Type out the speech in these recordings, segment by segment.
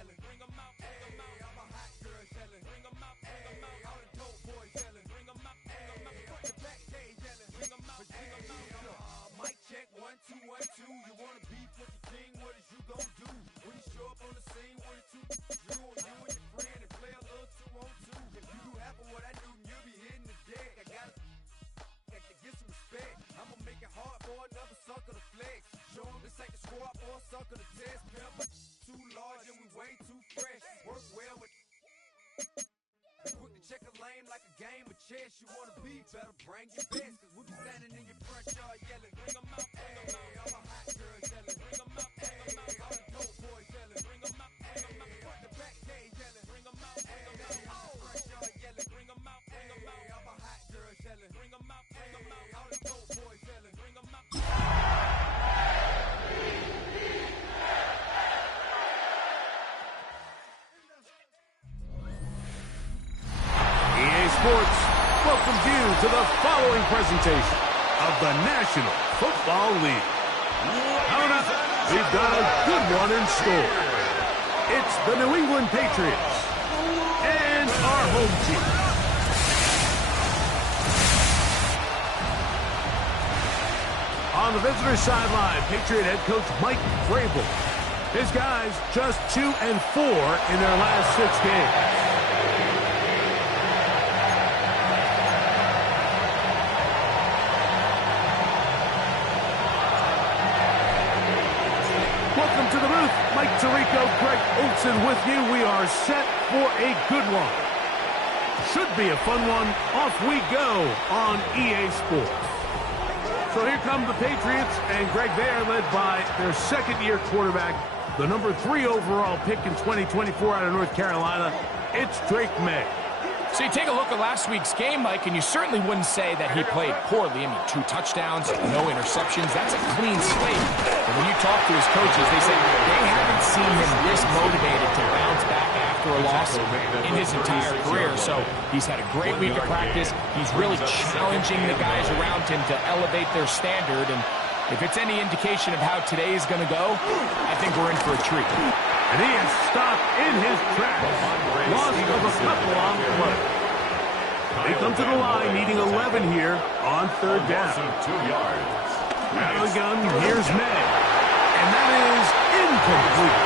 yelling. Bring 'em out, bring 'em out. I'm a hot girl yelling. Bring 'em out, bring 'em out. All the dope boys yelling. Bring 'em out, bring 'em out. Put the back cage yelling. Bring 'em out, bring 'em out. Mic check 1 2 1 2. You wanna beef with the king? What is you gon' do when you show up on the scene with a two? You and your friend and play a little 2-on-2. If you do half of what I do, then you'll be hitting the deck. I gotta get some respect. I'ma make it hard for another sucker to flex. Show 'em this ain't the squad for a sucker to test. Pepper too large and we way too fresh. Work well with. Quick to check a lane like a game of chess. You wanna be better, bring your best. Cause we be standing in your front yard yelling. Bring 'em out, bring 'em out. All my hot girls yelling. Bring 'em out, bring 'em out. All the dope boys yelling. Bring 'em out, bring 'em out. Put the back cage yelling. Bring 'em out, bring 'em out. Front yard yelling. Bring 'em out, bring 'em out. All my hot girls yelling. Bring 'em out, bring 'em out. All the dope boys yelling. Bring 'em out. EA Sports welcomes you to the following presentation of the National Football League. Coming up, we've got a good one in store. It's the New England Patriots and our home team. On the visitor sideline, Patriot head coach Mike Vrabel. His guys just 2-4 in their last 6 games. Welcome to the booth. Mike Tirico, Greg Olson with you. We are set for a good one. Should be a fun one. Off we go on EA Sports. So here come the Patriots, and Greg, they are led by their second-year quarterback, the number 3 overall pick in 2024 out of North Carolina. It's Drake May. So you take a look at last week's game, Mike, and you certainly wouldn't say that he played poorly. I mean, 2 touchdowns, no interceptions. That's a clean slate. And when you talk to his coaches, they say they haven't seen him this motivated to bounce back after a loss in his entire career. So he's had a great week of practice. He's really challenging the guys around him to elevate their standard. And if it's any indication of how today is going to go, I think we're in for a treat. And he is stopped in his tracks. Loss of a couple on the play. They come to the line, needing 11 here on 3rd down. 2 yards. Out of the gun, here's May. And that is incomplete.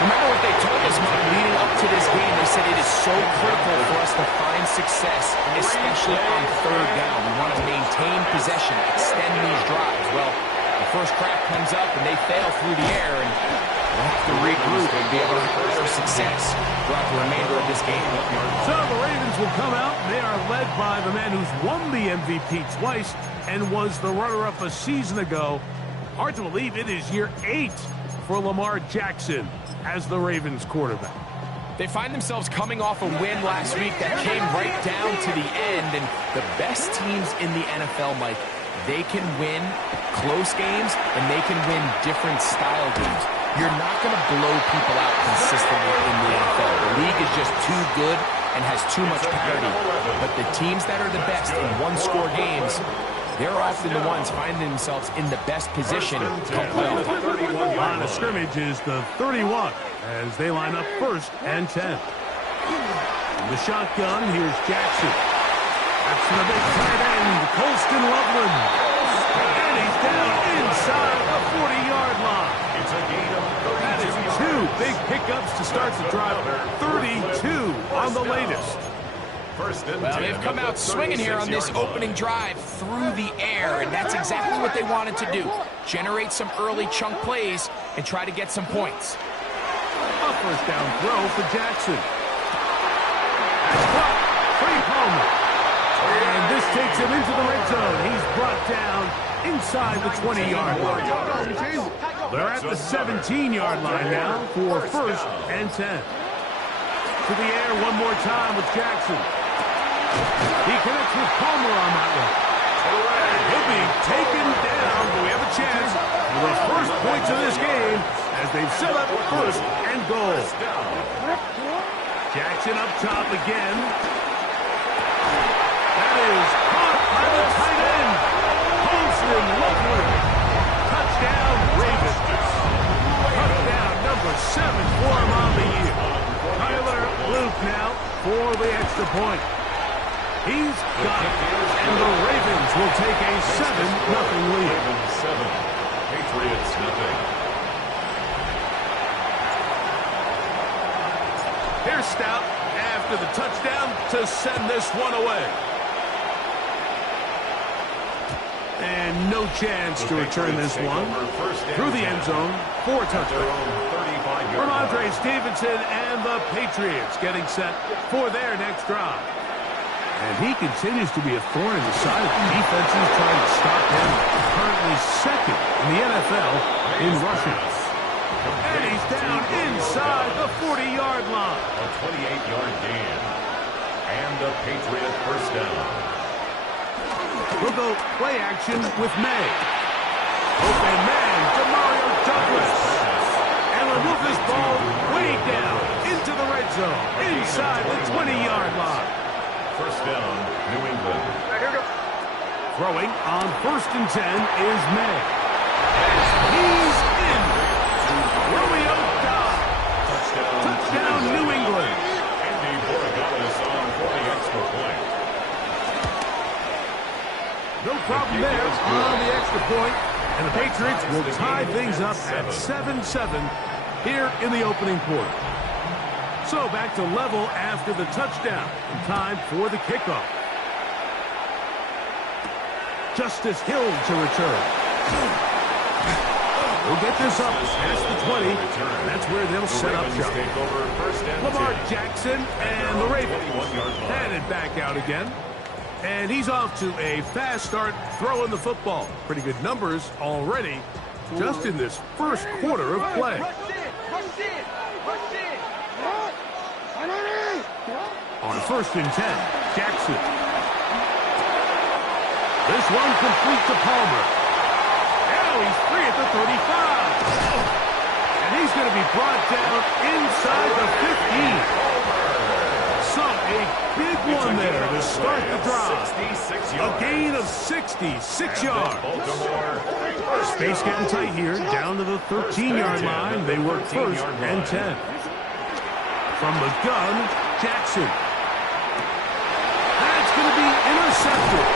Remember what they told us, Mike, leading up to this game. They said it is so critical for us to find success, especially on 3rd down. We want to maintain possession, extend these drives. Well, the first crack comes up, and they fail through the air, and we'll have to regroup and be able to have better success throughout the remainder of this game. So the Ravens will come out. They are led by the man who's won the MVP twice and was the runner-up a season ago. Hard to believe it is year 8 for Lamar Jackson as the Ravens quarterback. They find themselves coming off a win last week that came right down to the end, and the best teams in the NFL, Mike, they can win close games and they can win different style games. You're not going to blow people out consistently in the NFL. The league is just too good and has too much parity. But the teams that are the best in one-score games, they're often the ones finding themselves in the best position come playoff time. Line of scrimmage is the 31 as they line up 1st and 10. In the shotgun, here's Jackson. That's the big tight end, Colston Loveland. And he's down inside the 40-yard line. It's a gain of 32. That is 2 big pickups to start the drive. 32 on the latest. Well, they've come out swinging here on this opening drive through the air, and that's exactly what they wanted to do. Generate some early chunk plays and try to get some points. A 1st down throw for Jackson. That's caught. Free Palmer. And this takes him into the red zone. He's brought down inside the 20-yard line. They're at the 17-yard line now for 1st and 10. To the air one more time with Jackson. He connects with Palmer on that one. He'll be taken down, but we have a chance for the first points of this game as they've set up 1st and goal. Jackson up top again. That is caught by the tight end. Colston Loveland. Touchdown, Ravens. Touchdown number 7 for him on the year. look now for the extra point. He's got it, and the Ravens will take a 7-0 lead. Ravens 7, Patriots nothing. Here's Stout after the touchdown to send this one away. And no chance to return this one through the end zone for a touchdown. Ramondre Stevenson and the Patriots getting set for their next drive. And he continues to be a thorn in the side of the defenses trying to stop him. Currently second in the NFL in rushing. And he's down inside the 40-yard line. A 28-yard gain. And a Patriot first down. We'll go play action with May. Open man, Demario Douglas. And will move this ball way down into the red zone, inside the 20-yard line. First down, New England. Throwing on 1st and 10 is May. He's in. Romeo Doubs. Touchdown, New England. Andy Borregales on for the extra point. No problem there on the extra point. And the Patriots will tie things up at 7-7 here in the opening quarter. So back to level after the touchdown. And time for the kickoff. Justice Hill to return. We'll get this up past the 20. That's where they'll set up shop. Lamar Jackson and the Ravens headed back out again. And he's off to a fast start throwing the football. Pretty good numbers already just in this first quarter of play. On 1st and 10, Jackson. This one complete to Palmer. Now he's free at the 35. And he's going to be brought down inside the 15. So a big one there to start the drive. A gain of 66 yards. Space getting tight here, down to the 13-yard line. They work 1st and 10. From the gun, Jackson. That's going to be intercepted.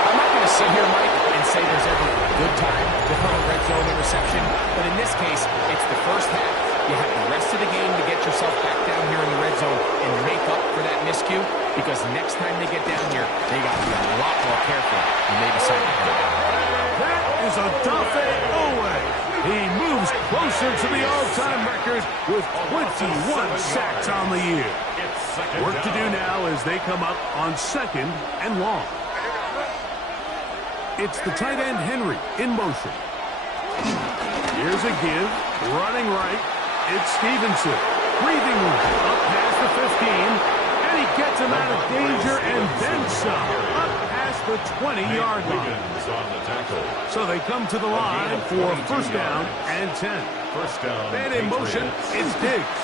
I'm not going to sit here, Mike, and say there's ever a good time to throw a red zone interception, but in this case, it's the first half. You have the rest of the game to get yourself back down here in the red zone and make up for that miscue, because next time they get down here, they got to be a lot more careful when they decide to go. That is a Odafe Oweh. He moves closer to the all-time record with 21 sacks on the year. Work to do now as they come up on 2nd and long. It's the tight end Henry in motion. Here's a give, running right. It's Stevenson, breathing room, up past the 15, and he gets him out of danger and then some, up past the 20-yard line. So they come to the line for 1st down and 10. First down. And in motion, it's Diggs.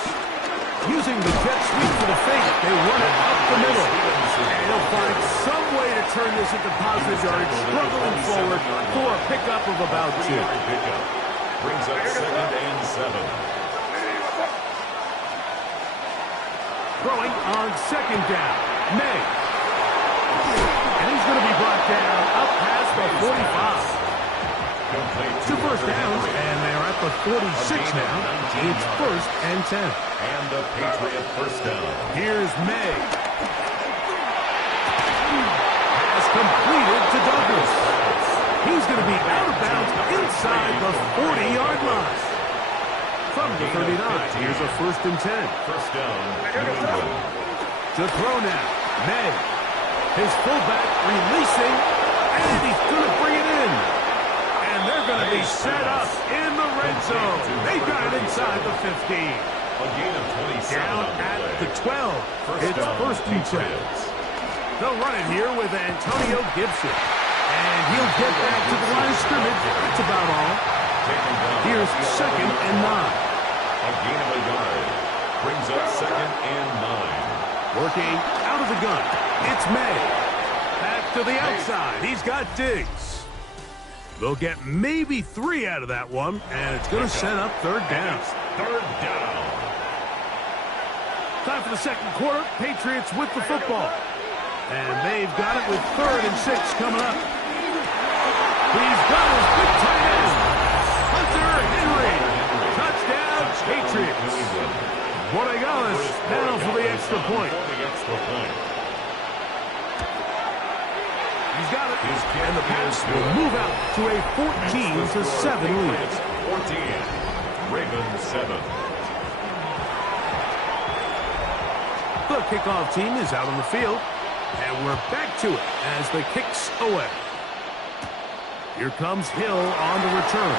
Using the jet sweep for the fake, they run it up the middle. And he'll find some way to turn this into positive yardage, struggling forward for a pickup of about 2. Brings up 2nd and 7. Throwing on 2nd down, May. And he's going to be brought down up past the 45. 2 first downs, and they're at the 46 now. It's 1st and 10. And the Patriot first down. Here's May. Pass completed to Douglas. He's going to be out of bounds inside the 40-yard line. From the 39, here's a 1st and 10. First down, New England. To throw now, May. His fullback releasing, and he's going to bring it in. And they're going to be set up in the red zone. They got it inside the 15. A gain of 27. Down at the 12. It's 1st and 10. They'll run it here with Antonio Gibson. And he'll get back to the line of scrimmage. That's about all. Here's 2nd and 9. A gain of a yard. Brings up 2nd and 9. Working out of the gun. It's May. Back to the outside. He's got Diggs. They'll get maybe 3 out of that one, and it's going to set up 3rd down. 3rd down. Time for the second quarter. Patriots with the football. And they've got it with 3rd and 6 coming up. He's got his big tight end. Hunter Henry. Touchdown, Patriots. Borregales now for the extra point. He's got it. And the Pats will move out to a 14-7 lead. 14. Ravens 7. The kickoff team is out on the field. And we're back to it as the kick's away. Here comes Hill on the return.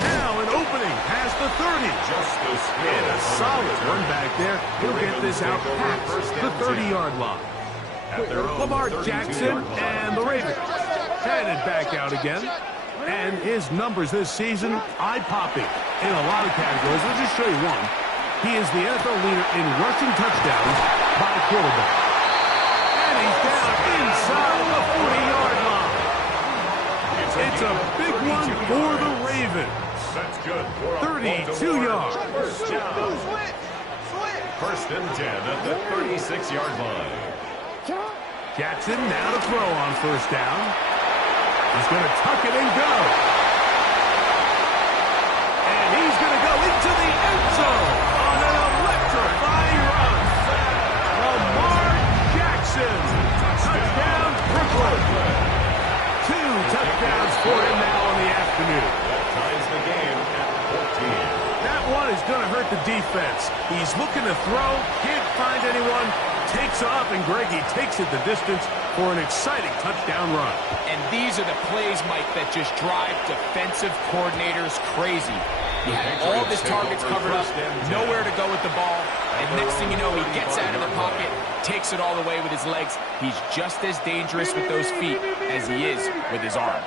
Now an opening past the 30. Justice Hill. And a solid run back there. He'll get this out past the 30-yard line. Lamar Jackson and the Ravens headed back out again. And his numbers this season, eye-popping in a lot of categories. Let's just show you one. He is the NFL leader in rushing touchdowns by quarterback. And he's down inside the 40-yard line. It's a big one for the Ravens. That's good. 32 yards. First and 10 at the 36-yard line. Jackson now to throw on first down. He's going to tuck it and go. And he's going to go into the end zone on an electrifying run. Lamar Jackson. Touchdown, Brooklyn. 2 touchdowns for him now in the afternoon. That ties the game at 14. That one is going to hurt the defense. He's looking to throw, can't find anyone, takes off, and Greggy takes it the distance for an exciting touchdown run. And these are the plays, Mike, that just drive defensive coordinators crazy. You had all of his targets covered up, nowhere to go with the ball, and next thing you know, he gets out of the pocket, takes it all the way with his legs. He's just as dangerous with those feet as he is with his arm.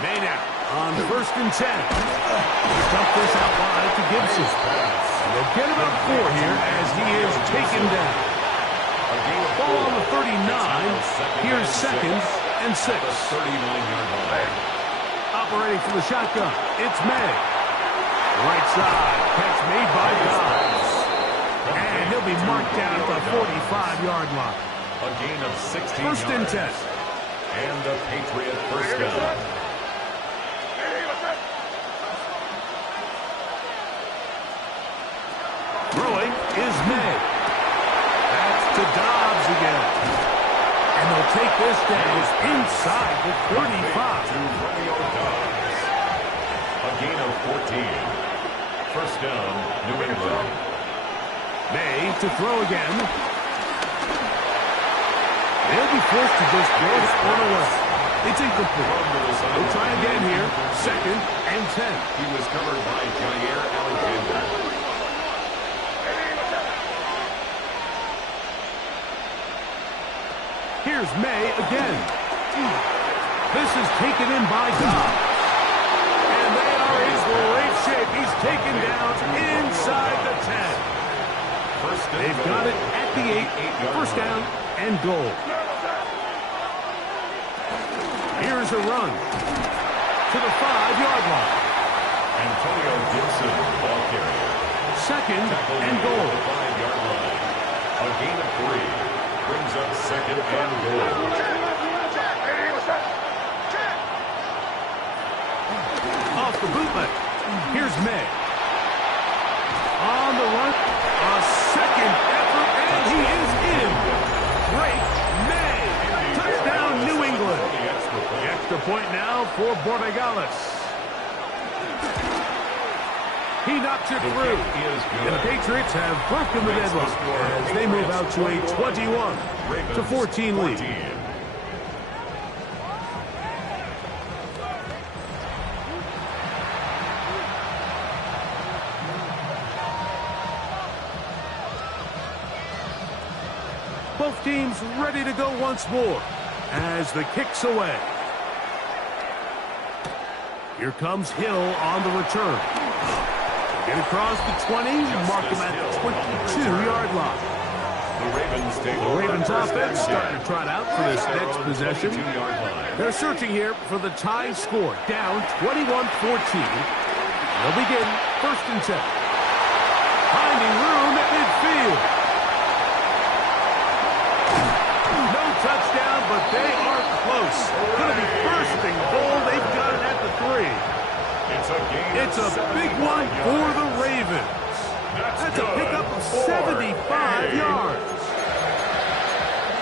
May now on first and 10. Dump this out wide to Gibson. They'll get about 4 here as he is taken down. Ball on the 39. Here's second and 6. 39-yard line. Operating from the shotgun, it's May. Right side, catch made by Dobbs. And he'll be marked down at the 45-yard line. A gain of 16 First and 10. And a Patriot first down. Throwing is May. That's to Dobbs again. And they'll take this down inside the 35. To Romeo Dobbs. A gain of 14. First down, New England. May to throw again. They'll be forced to just throw this one away. It's incomplete. They'll try again here. Second and 10. He was covered by Jair Alexander. Here's May again. This is taken in by Dobbs. And they are in great shape. He's taken down inside the 10. They've got it at the 8. First down and goal. Here's a run to the 5-yard line. Antonio Gibson, ball carrier. Second and goal. 5-yard line. A gain of 3. Brings up second and goal. Off the bootleg. Here's May. On the run. A second effort, and he is in. Great May. Touchdown, New England. The extra point now for Borregales. He knocks it through. And the Patriots have broken the deadlock as they move out to a 21-14 lead. Both teams ready to go once more as the kick's away. Here comes Hill on the return. Get across the 20, mark him at the 22-yard line. The Ravens offense starting to trot out for this next possession. They're searching here for the tie score, down 21-14. They'll begin 1st and 10. Finding room at midfield. No touchdown, but they are close. Going to be 1st and goal. They've got it at the 3. It's a big one for the Ravens. That's a pickup of 75 yards.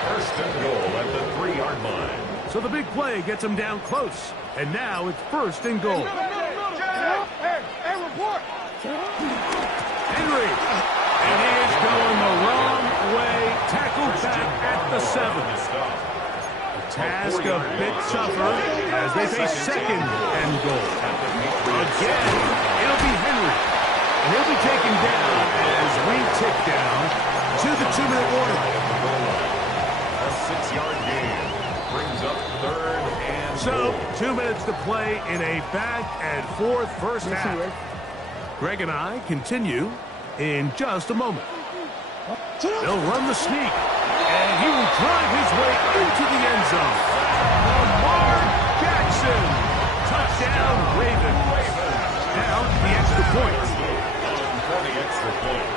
1st and goal at the 3-yard line. So the big play gets them down close. And now it's 1st and goal. Hey, report! Henry. And he is going the wrong way. Tackled back at the 7. The task a bit tougher as they face 2nd and goal. Again, it'll be Henry. And he'll be taken down as we tick down to the 2-minute warning. A 6-yard gain brings up 3rd and So, goal. 2 minutes to play in a back-and-forth first half. Greg and I continue in just a moment. They'll run the sneak, and he will drive his way into the end zone. Lamar Jackson, touchdown Ravens. Now the extra point. For the extra point.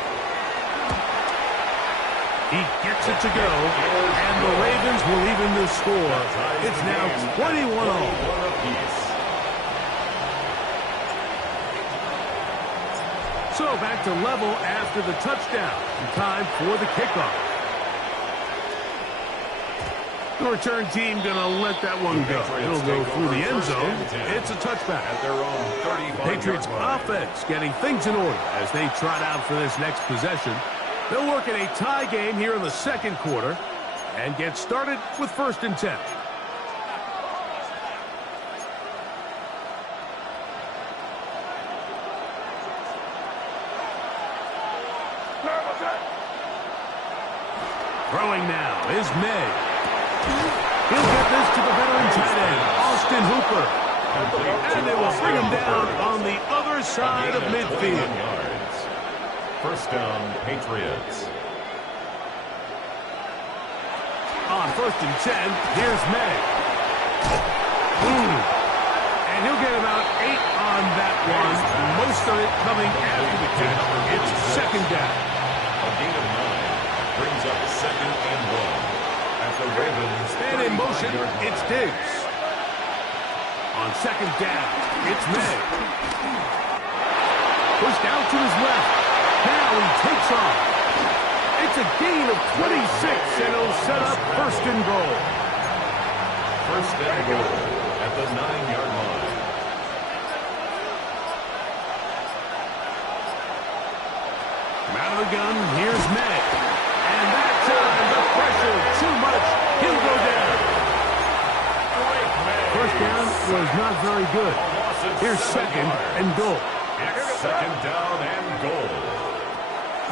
He gets it to go, and the Ravens will even the score. It's now 21-all. One apiece. So back to level after the touchdown. Time for the kickoff. The return team going to let that one go. It'll go through the end zone. It's a touchback. At their own 35-yard Patriots line. offense getting things in order as they trot out for this next possession. They'll work in a tie game here in the 2nd quarter and get started with 1st and 10. Throwing now is May. He'll get this to the veteran tight end, Austin Hooper. And they will bring him down on the other side of midfield. Yards. 1st down, Patriots. On 1st and 10, here's May. And he'll get about 8 on that one. Most of it coming after the catch. It's 2nd down. A gain of 9 brings up 2nd and 1. At the Ravens. And in motion, 35-yard line. it's Diggs. On 2nd down, it's May. Pushed out to his left. Now he takes off. It's a gain of 26, and he'll set up 1st and goal. 1st and goal at the 9-yard line. From out of the gun, here's May. And that time, the pressure, too much. He'll go down. 1st down was not very good. Here's 2nd and goal. It's 2nd down and goal.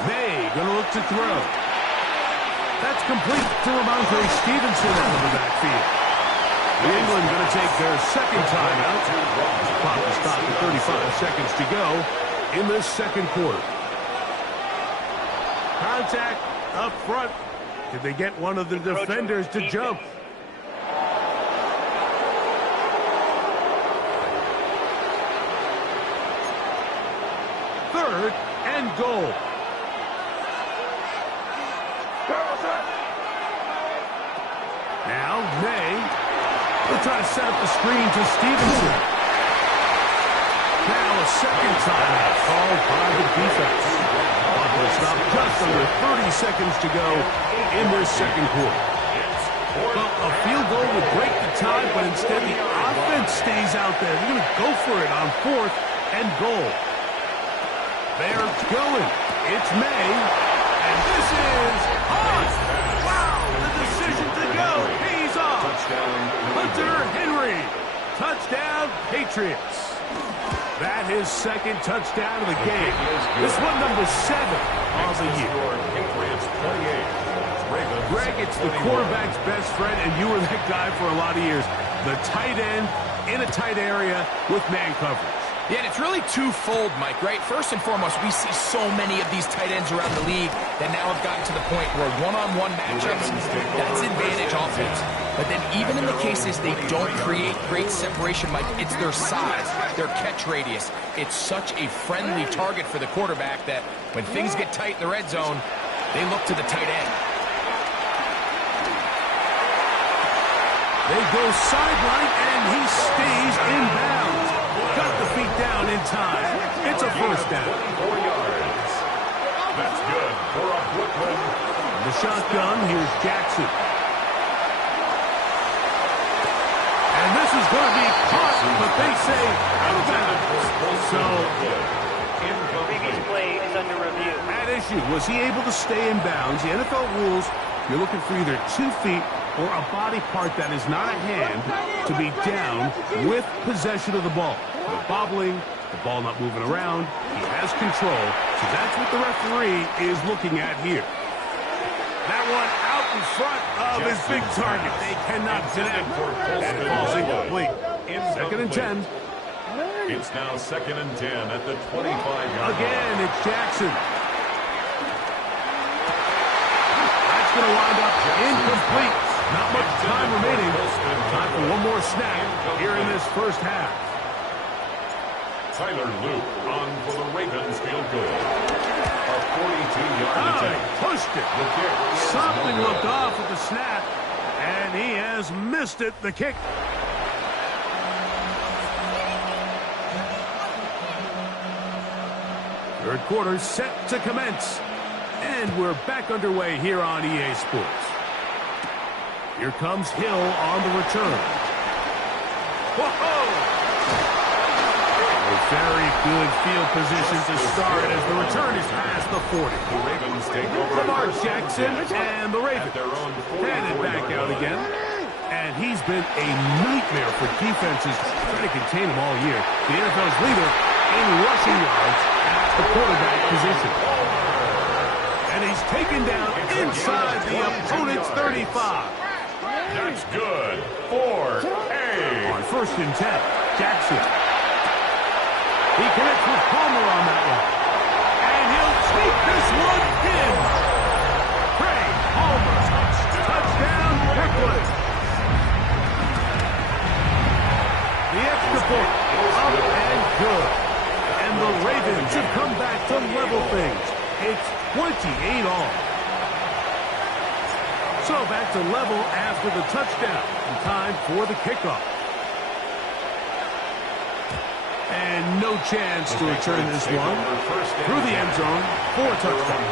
May going to look to throw. That's complete to Ramondre Stevenson out of the backfield. New England going to take their 2nd timeout. Clock will stop at 35 seconds to go in this 2nd quarter. Contact up front. Did they get one of the defenders to jump? Third and goal. Now May will try to set up the screen to Stevenson. Now a 2nd timeout called by the defense. Clock will stop just under 30 seconds to go in this 2nd quarter. Well, a field goal would break the tie, but instead the offense stays out there. They're going to go for it on 4th and goal. They're going. It's May. And this is on. Wow, the decision to go pays off. Hunter Henry. Touchdown, Patriots. That is 2nd touchdown of the game. This one number 7 of the year. Patriots 28. Greg, it's the quarterback's best friend, and you were that guy for a lot of years. The tight end in a tight area with man coverage. Yeah, and it's really twofold, Mike, right? First and foremost, we see so many of these tight ends around the league that now have gotten to the point where one-on-one matchups, that's advantage offense. But then even in the cases they don't create great separation, Mike, it's their size, their catch radius. It's such a friendly target for the quarterback that when things get tight in the red zone, they look to the tight end. They go sideline, and he stays in bounds. Got the feet down in time. It's a first down. 4 yards. That's good for a Brooklyn. The shotgun, here's Jackson. And this is going to be caught, but they say out of bounds. So, previous play is under review. at issue, was he able to stay in bounds? The NFL rules, you're looking for either 2 feet or a body part that is not a hand to be down with possession of the ball. No bobbling, the ball not moving around. He has control, so that's what the referee is looking at here. That one out in front of his big target. They cannot connect, and it falls incomplete. Second and 10. It's now 2nd and 10 at the 25-yard line. Again, it's Jackson. That's going to wind up incomplete. Not much time remaining. Time for one more snap here in this first half. Tyler Luke on for the Ravens field goal. A 42-yard attempt. Pushed it. The kick is Something no good. looked off with the snap, and he has missed it, the kick. Third quarter set to commence. And we're back underway here on EA Sports. Here comes Hill on the return. Whoa! A very good field position to start as the return is past the 40. The Ravens take over Lamar first Jackson and the Ravens at their own headed back 44-yard out line. again. And he's been a nightmare for defenses trying to contain him all year. The NFL's leader in rushing yards at the quarterback position. And he's taken down inside the opponent's 35. That's good for a. On 1st and 10, Jackson. He connects with Palmer on that one. And he'll take this one in. Craig Palmer. Touchdown, Brooklyn. The extra point, up and good. And the Ravens have come back to level things. It's 28 all. So back to level after the touchdown. And time for the kickoff. And no chance to return this one through the end zone for a touchdown.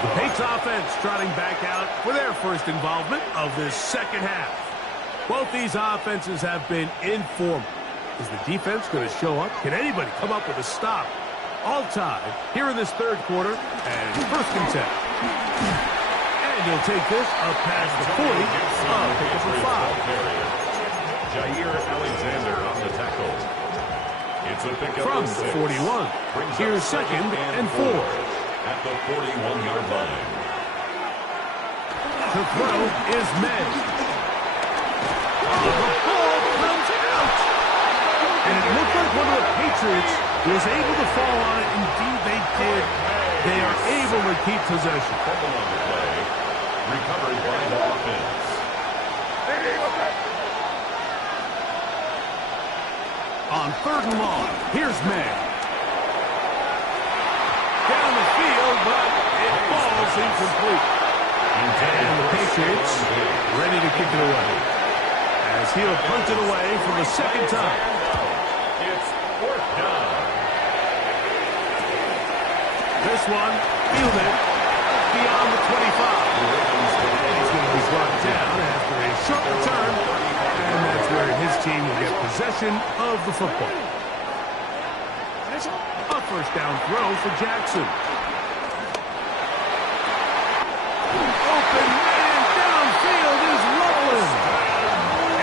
The Patriots offense trotting back out for their first involvement of this second half. Both these offenses have been informal. Is the defense going to show up? Can anybody come up with a stop? All tied here in this third quarter, and 1st and 10. And he'll take this up past the 40. Pick up for 5. Jair Alexander on the tackle. It's a pickup From of 6. the 41, Brings here's up 2nd and 4. At the 41-yard line. To throw is May. The ball comes out. And it looked like one of the Patriots was able to fall on it. Indeed, they did. They are able to keep possession. Fumble on the play. Recovered by the offense. On 3rd and long, here's May. Down the field, but it falls incomplete. And the Patriots ready to kick it away. As he'll punt it away for the second time. It's 4th down. This one, fielded beyond the 25. He's going to be brought down after a short return. And that's where his team will get possession of the football. A 1st down throw for Jackson. Open man downfield is rolling.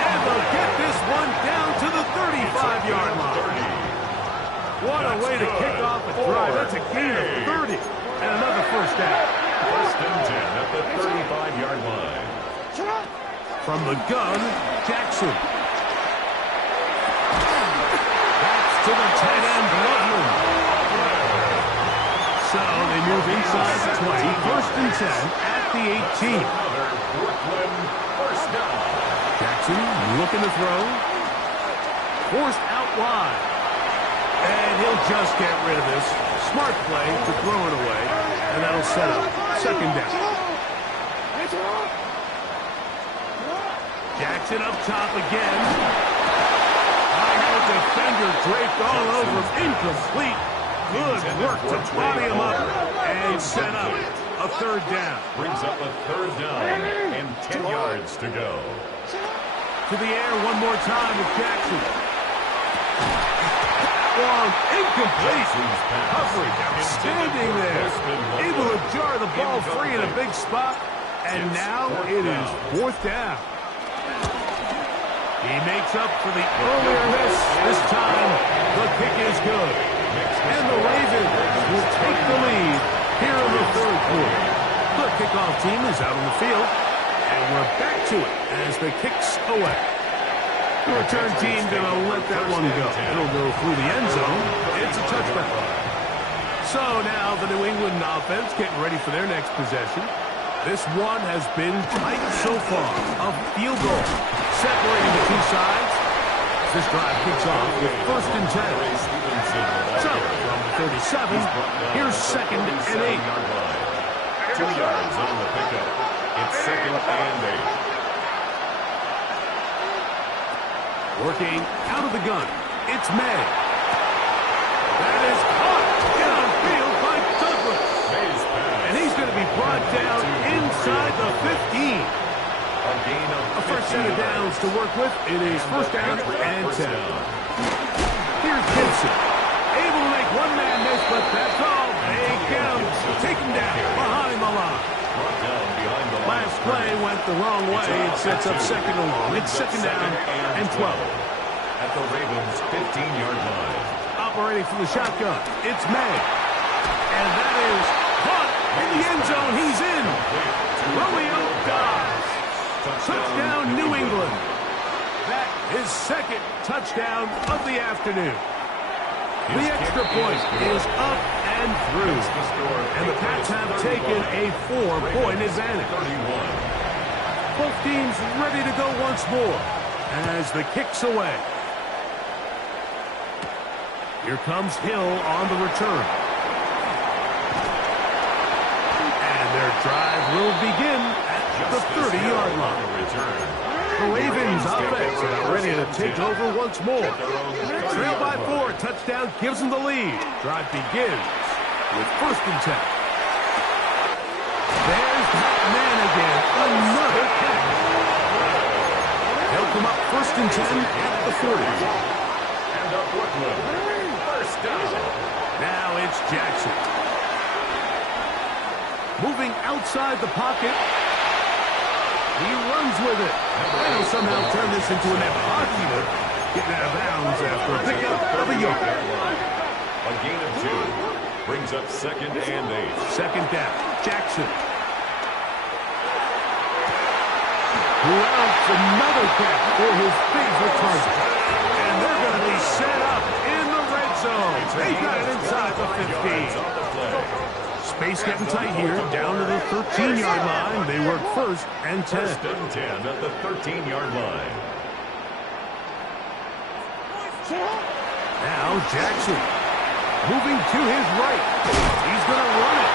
And they'll get this one down to the 35-yard line. What a way to kick off a drive. That's a gain of 30. And another 1st down. 1st and 10 at the 35-yard line. From the gun, Jackson. That's to to the tight end, Loveland. So they move inside the 20, 1st and 10 at the 18. Another Brooklyn first down. Jackson looking to throw. Forced out wide. And he'll just get rid of this. Smart play to throw it away. And that'll set up 2nd down. Jackson up top again. I had a defender draped all over him. Incomplete. Good work to body him up and set up a 3rd down. Brings up a 3rd down and 10 yards to go. To the air one more time with Jackson. Long, incomplete. Coverage outstanding there. Able to jar the ball free in a big spot. And now it is 4th down. He makes up for the earlier miss. This time, the kick is good. And the Ravens will take the lead here in the 3rd quarter. The kickoff team is out on the field. And we're back to it as the kick's away. The return team going to let that one go. It'll go through the end zone. It's a touchback. So now the New England offense getting ready for their next possession. This one has been tight so far. A field goal separating the two sides. This drive kicks off with 1st and 10. So from the 37, here's 2nd and 8. 2 yards on the pickup. It's 2nd and 8. Working out of the gun, it's May. That is caught downfield by Douglas. And he's going to be brought down inside the 15. A fresh set of downs to work with. It is 1st down and 10. Here's Gibson. Able to make one man miss, but that's all. They get him. Take him down behind the line. Last play went the wrong way. It sets up 2nd and long. It's 2nd down and 12. At the Ravens' 15-yard line. Operating from the shotgun, it's May. And that is caught in the end zone. He's in. Romeo Doubs. Touchdown, New England. That is 2nd touchdown of the afternoon. The extra point is up and through. And the Pats have taken a 4-point advantage. Both teams ready to go once more as the kick's away. Here comes Hill on the return. And their drive will begin at the 30-yard line. The Ravens offense are ready to take over once more. Trail by 4, touchdown gives them the lead. Drive begins with 1st and 10. There's that man again, another catch. They'll come up 1st and 10 at the 40. And up Brooklyn, 1st down. Now it's Jackson. Moving outside the pocket. He runs with it. And he'll somehow turn this into an hockey move. Getting out of bounds after a pickup of a yoke. A gain of 2. Brings up 2nd and 8. 2nd down. Jackson. Who else? Another catch for his favorite target. And they're going to be set up in the red zone. They got it inside the 15. Space getting tight here, down to the 13-yard line. They work 1st and 10. 1st and 10 at the 13-yard line. Now Jackson moving to his right. He's going to run it.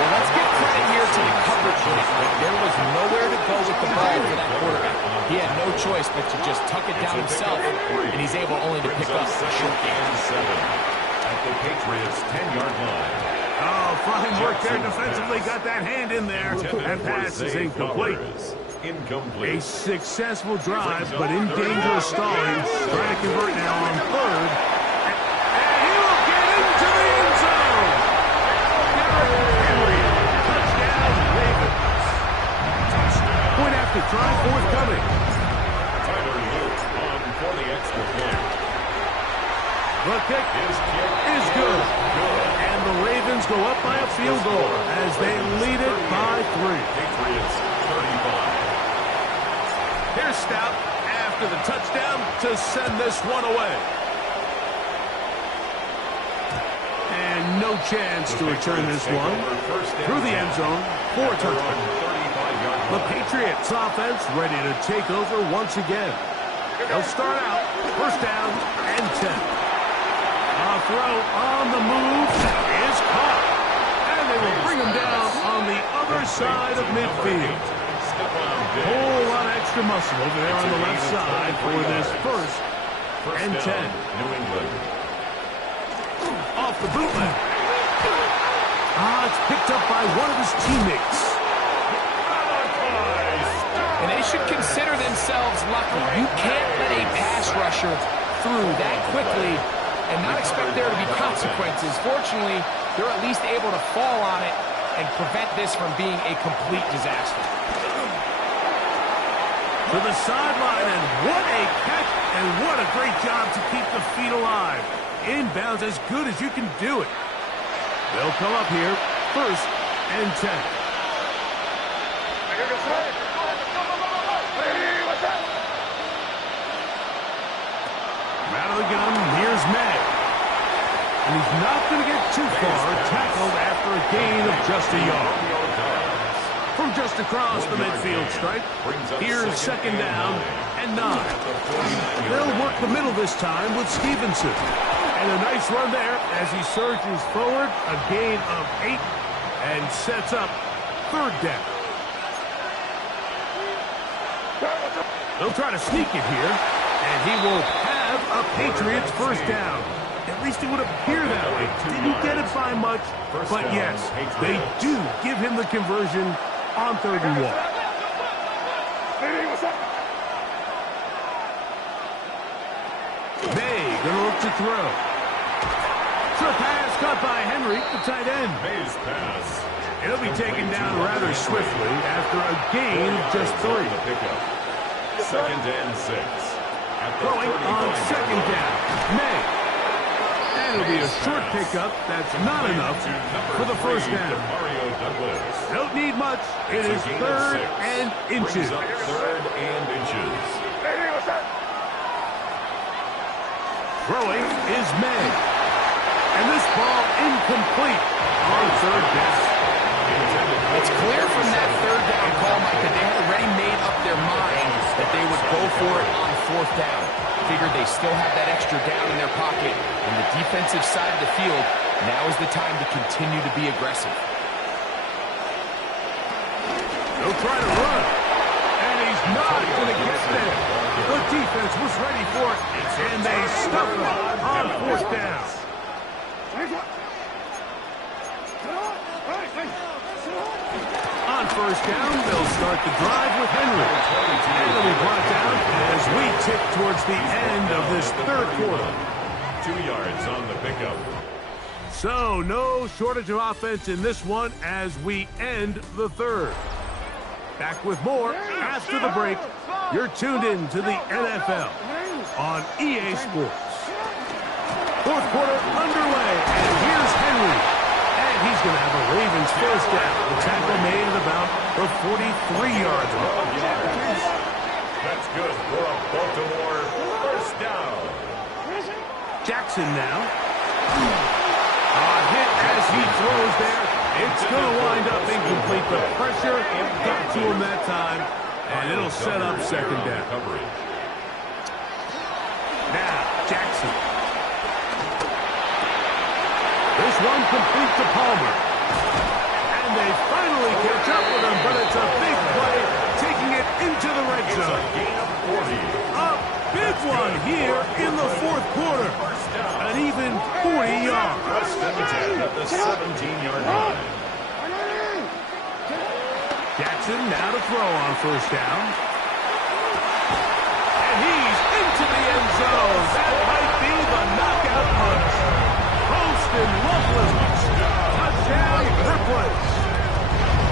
Well, let's give credit here to the coverage unit. There was nowhere to go with the ball for that quarterback. He had no choice but to just tuck it down himself, and he's able only to pick up a short and 7 at the Patriots' 10-yard line. Oh, fine work there defensively. Got that hand in there. That pass is incomplete. A successful drive, but in danger of stalling. Trying to convert now on 3rd. And he will get into the end zone. Derrick Henry. Touchdown, Ravens. Point after try forthcoming. Tyler Luke on for the extra point. The kick is good. And the Ravens go up by a field goal as they lead it by 3. Patriots 35. Here's Stout after the touchdown to send this one away. chance to return this one through the end zone for a touchdown. The Patriots offense ready to take over once again. They'll start out first down and 10. A throw on the move is caught. And they will bring him down on the other side of midfield. Whole lot of extra muscle over there on the left side for this first and 10. New England. Off the bootleg. It's picked up by one of his teammates. And they should consider themselves lucky. You can't let a pass rusher through that quickly and not expect there to be consequences. Fortunately, they're at least able to fall on it and prevent this from being a complete disaster. To the sideline, and what a catch, and what a great job to keep the feet alive. Inbounds as good as you can do it. They'll come up here, first and 10. Out of the gun, here's May. And he's not going to get too far, tackled after a gain of just a yard. From just across the midfield stripe, here's second down and 9. They'll work the middle this time with Stevenson. And a nice run there as he surges forward, a gain of 8, and sets up third down. They'll try to sneak it here, and he will have a Patriots first down. At least it would appear that way. Didn't get it by much, but yes, they do give him the conversion on 3rd and 1. May gonna look to throw. Short pass caught by Henry, the tight end. May's pass. It'll be taken down rather swiftly after a gain of just 3. Second and 6. Throwing on second down. May. And it'll be a short pickup. That's not enough for the first down. Mario Douglas. Don't need much. It is 3rd and inches. Brings up 3rd and inches. Throwing is May. And this ball incomplete on 3rd down. It's clear from that 3rd down call, Mike, that they had already made up their mind that they would go for it on 4th down. Figured they still have that extra down in their pocket. On the defensive side of the field, now is the time to continue to be aggressive. They'll try to run. And he's not going to get there. The defense was ready for it. And they stuff him on 4th down. On first down, they'll start the drive with Henry. And it'll be brought down as we tick towards the end of this 3rd quarter. 2 yards on the pickup. So, no shortage of offense in this one as we end the 3rd. Back with more after the break. You're tuned in to the NFL on EA Sports. 4th quarter underway, and here's Henry. And he's going to have a Ravens first down. The tackle made at about the 43-yard line. That's good for a Baltimore first down. Jackson now. A hit as he throws there. It's going to wind up incomplete. The pressure got to him that time, and it'll set up second down. Now, Jackson. This one complete to Palmer. And they finally catch up with him, but it's a big play, taking it into the red zone. It's a gain of 40. A big one here in the 4th quarter. An even 40 yards. Preston 10 at the 17-yard line. Jackson now to throw on first down. And he's into the end zone. That might be the knockout punch. Holston Loveland. Touchdown, Brooklyn.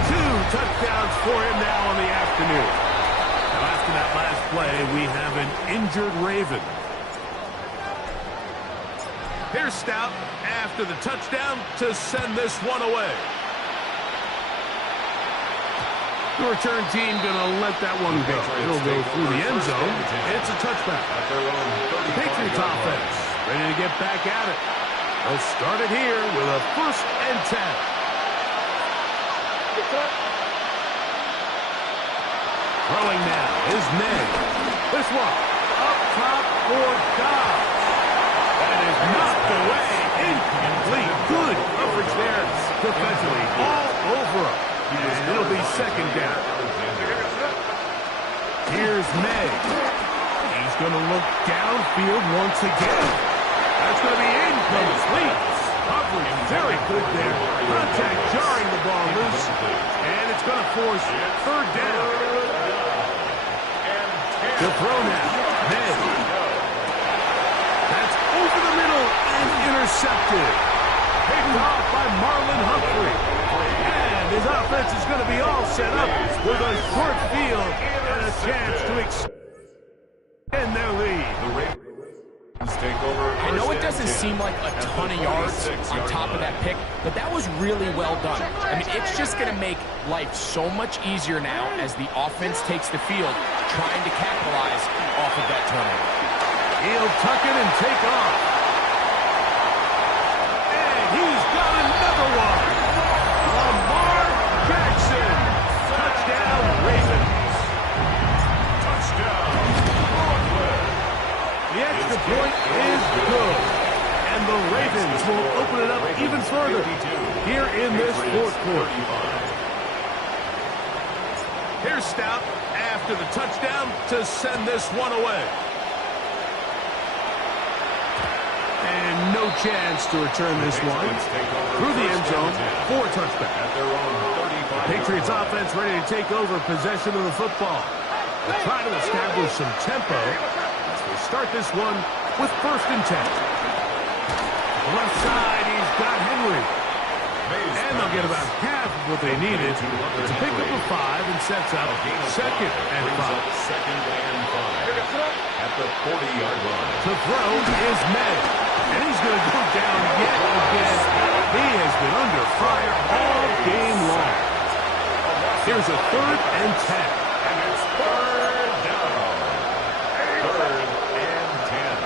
2 touchdowns for him now on the afternoon. Now after that last play, we have an injured Raven. Here's Stout after the touchdown to send this one away. The return team going to let that one go. It'll go through the end zone. It's a touchback. The Patriots offense ready to get back at it. A They'll start it here with a 1st and 10. Throwing now is May. This one up top for Dobbs. That is knocked away. Incomplete. Good coverage there defensively. All over him. And it'll be 2nd down. Here's May. He's going to look downfield once again. That's going to be incomplete. Coverage very good there. Contact jarring the ball loose. And it's going to force 3rd down. To throw now. May. That's over the middle and intercepted. Picked off by Marlon Humphrey. And his offense is going to be all set up with a short field and a chance to extend their lead. I know it doesn't seem like a ton of yards on top of that pick, but that was really well done. I mean, it's just going to make life so much easier now as the offense takes the field, trying to capitalize off of that turnover. He'll tuck it and take off. And he's got another one. Lamar Jackson. Touchdown, Ravens. Touchdown, Brooklyn. The extra point is good. And the Ravens will open it up even further here in this 4th quarter. Here's Stout after the touchdown to send this one away. And no chance to return this one through the end zone for a touchback. The Patriots offense ready to take over possession of the football. They'll try to establish some tempo as they start this one with 1st and 10. The left side, he's got Henry. And they'll get about half of what they needed to pick up a 5 and sets up 2nd and 5. At the 40-yard line. To throw is May. And he's going to go down yet again. He has been under fire all game long. Here's a 3rd and 10. And it's 3rd down. 3rd and 10.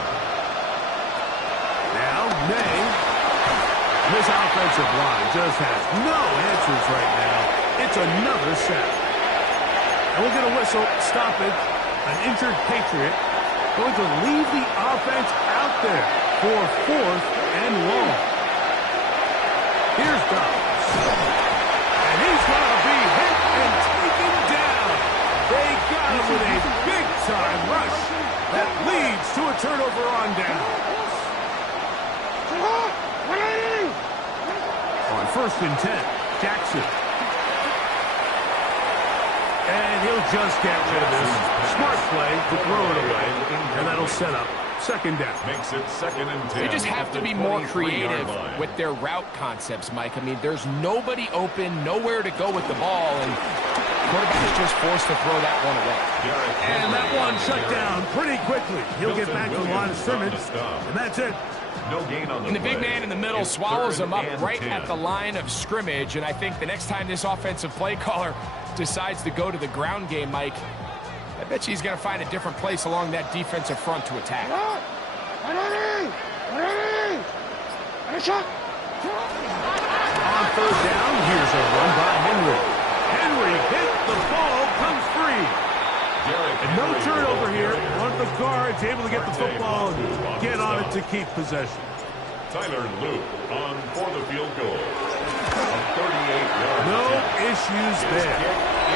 Now, May. This offensive line just has no answers right now. It's another sack. And we'll get a whistle, stoppage, an injured Patriot. Going to leave the offense out there for 4th and long. Here's Dobbs. And he's going to be hit and taken down. They got him with a big-time rush that leads to a turnover on down. On 1st and 10, Jackson. And he'll just get rid of this. Smart play to throw it away, and that'll set up 2nd down. Makes it 2nd and 10. They just have to be more creative with their route concepts, Mike. I mean, there's nobody open, nowhere to go with the ball, and quarterback is just forced to throw that one away. And that one shut down pretty quickly. He'll get back to the line of scrimmage, and that's it. No gain on the And the big play. man in the middle It's swallows 3rd him up and right 10. at the line of scrimmage, and I think the next time this offensive play caller decides to go to the ground game, Mike, I bet you he's going to find a different place along that defensive front to attack. On 3rd down, here's a run by Henry. Henry hit, the ball comes free. And no turnover here. One of the guards able to get the football and get on it to keep possession. Tyler Luke on for the field goal. A 38-yard. No issues there.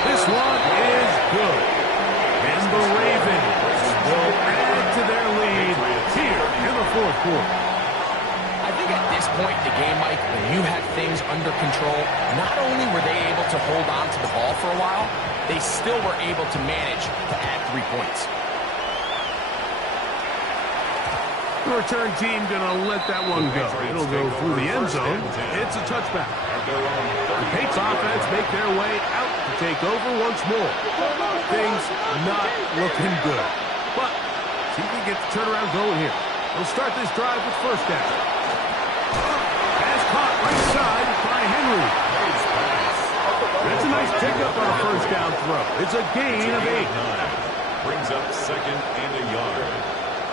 This one is good. And the Ravens will add to their lead here in the 4th quarter. I think at this point in the game, Mike, when you had things under control, not only were they able to hold on to the ball for a while, they still were able to manage to add 3 points. The return team going to let that one go. It'll go through the end zone. It's a touchback. The Patriots offense make their way out to take over once more. Things not looking good. But see if we get the turnaround going here. We'll start this drive with 1st down. Pass caught right side by Henry. That's a nice pickup on a 1st down throw. It's a gain of 8. Brings up 2nd and a yard.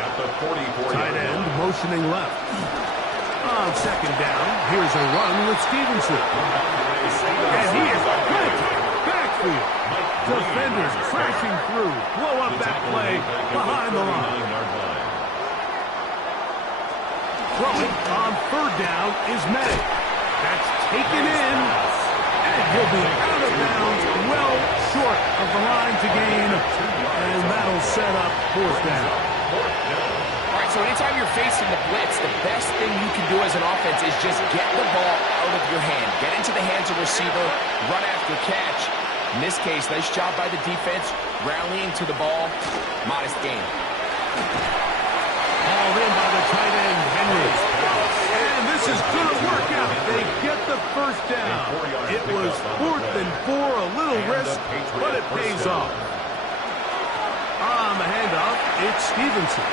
At the 44-yard Tight end motioning left. On second down, here's a run with Stevenson. And he is planted. Backfield. Defenders crashing through. Blow up that play behind the line. Throwing on third down is May. That's taken in. And he'll be out of bounds, well short of the line to gain. And that'll set up fourth down. All right, so anytime you're facing the blitz, the best thing you can do as an offense is just get the ball out of your hand. Get into the hands of receiver, run after catch. In this case, nice job by the defense, rallying to the ball. Modest gain. Hauled in by the tight end, Henry. And this is going to work out. They get the first down. It was 4th and 4, a little risk, but it pays off. On the handoff, it's Stevenson.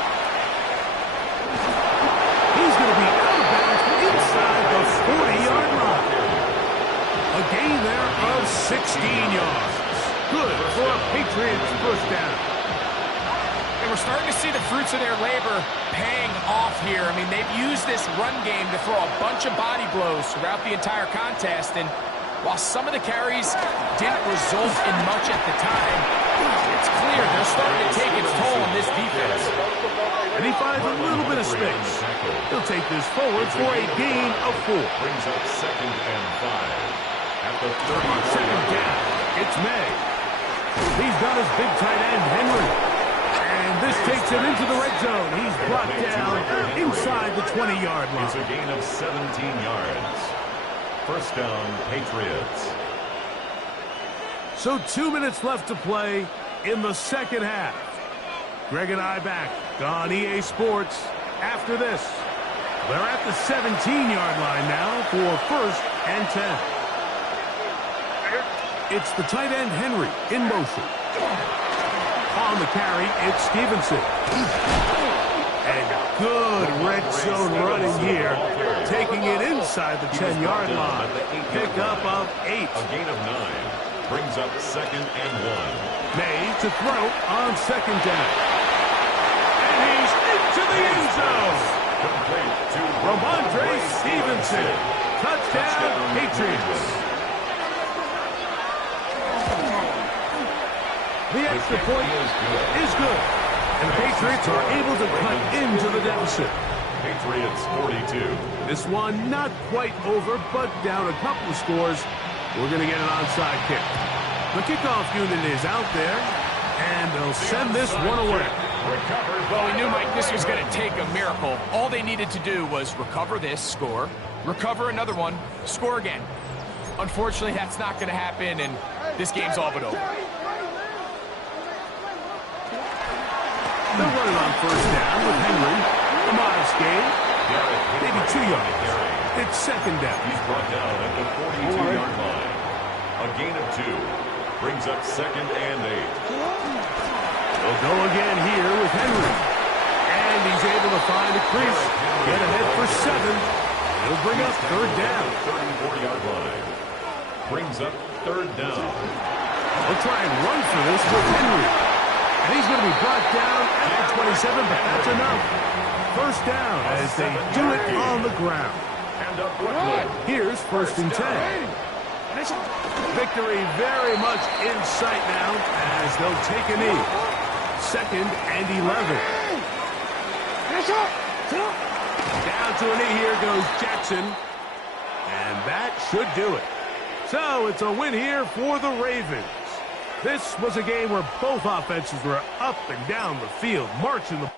He's going to be out of bounds inside the 40-yard line. A gain there of 16 yards. Good for a Patriots first down. And we're starting to see the fruits of their labor paying off here. I mean, they've used this run game to throw a bunch of body blows throughout the entire contest. And while some of the carries didn't result in much at the time, it's clear they're starting to take its toll on this defense. And he finds a little bit of space. He'll take this forward for a gain of 4. Brings up 2nd and 5. At the 30. On second down, it's May. He's got his big tight end, Henry. And this takes him into the red zone. He's brought down inside the 20-yard line. It's a gain of 17 yards. First down, Patriots. So 2 minutes left to play in the second half. Greg and I back on EA Sports after this. They're at the 17-yard line now for 1st and 10. It's the tight end, Henry, in motion. On the carry, it's Stevenson. And good red zone running here, taking it inside the 10-yard line. Pickup of 8. A gain of 9. Brings up 2nd and 1. May to throw on second down. And he's into the end zone. Complete to Ramondre Stevenson. Touchdown, Patriots. The extra point is good. And the Patriots are able to cut into the deficit. Patriots 42. This one not quite over, but down a couple of scores. We're going to get an onside kick. The kickoff unit is out there, and they'll send this one away. Well, we knew, Mike, this was going to take a miracle. All they needed to do was recover this, score, recover another one, score again. Unfortunately, that's not going to happen, and this game's all but over. They're running on first down with Henry. A modest gain. Maybe 2 yards. It's second down. He's brought down at the 42-yard line. A gain of 2. Brings up 2nd and 8. They'll go again here with Henry. And he's able to find a crease. Get ahead for 7. It'll bring up third down. 34-yard line. Brings up third down. They'll try and run for this with Henry. And he's going to be brought down at the 27, but that's enough. First down as they do it on the ground. And up Brooklyn. Here's 1st and 10. Victory very much in sight now as they'll take a knee. 2nd and 11. Down to a knee, here goes Jackson. And that should do it. So it's a win here for the Ravens. This was a game where both offenses were up and down the field, marching the